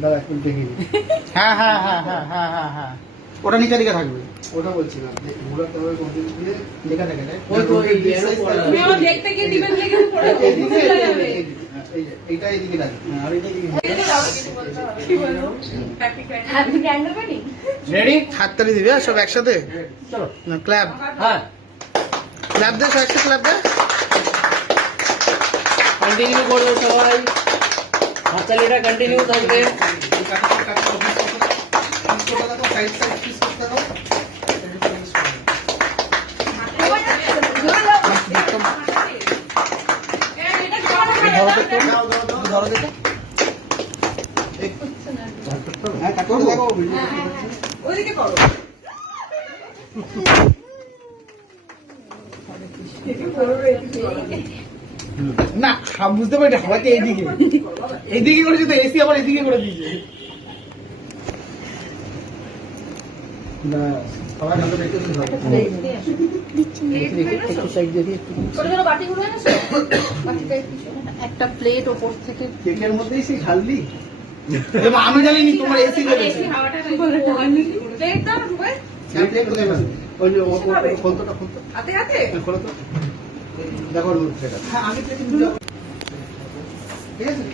দাদা একটু দেখে নিন। হ্যাঁ হ্যাঁ হ্যাঁ হ্যাঁ হ্যাঁ হ্যাঁ হ্যাঁ ওটা নিচে দিকে থাকবে। ওটা বলছি না, ঘোরাতে হবে কন্টিনিউ দিয়ে লেখা থাকে না ওই তো এই size টা তুমি আমার দেখতে গিয়ে দিবেন দেখে পড়ে এইদিকে, ভুলে যাবে। এই যে এইটা এইদিকে রাখি। আর এটা দিকে এই দাও কিছু বলতে হবে কি বলবো হ্যাপি ক্যান্ডেল ওয়েডিং রেডি হাততালি দিবে সব একসাথে চলো না ক্ল্যাপ হ্যাঁ ক্ল্যাপ দে সব একসাথে ক্ল্যাপ দে কন্টিনিউ করবে সবাই হাততালিটা কন্টিনিউ থাকবে এই কাটা কাটা অফিস করতে দাও, সাইড সাইড পিস করতে দাও। দাও দাও দাও ধরো দেখো হ্যাঁ কাটতে দেখো ভিডিও ওইদিকে করো না বুঝতে পারি হাওয়াতে এইদিকে এইদিকে করেছে তো এসি আবার এদিকে করে দিয়েছে না সবাই ভালো দেখতে দিন ভালো। একটু সাইড দিয়ে দিয়ে ছোট ছোট বাটিগুলো এনেছো বাটিটা একটু একটা প্লেট ওপর থেকে কেকের মধ্যেই সেই ঢাললি আমি জানিনি তোমার এসি করেছে হাওয়াটা বলে ঢালনি প্লেট দাও ঢুকে সাইডে কোথায় বসে ওই যে খোলতোটা খোলতো হাতে হাতে খোলো তো দেখো ওর সেটা হ্যাঁ আমি তো ঠিক আছে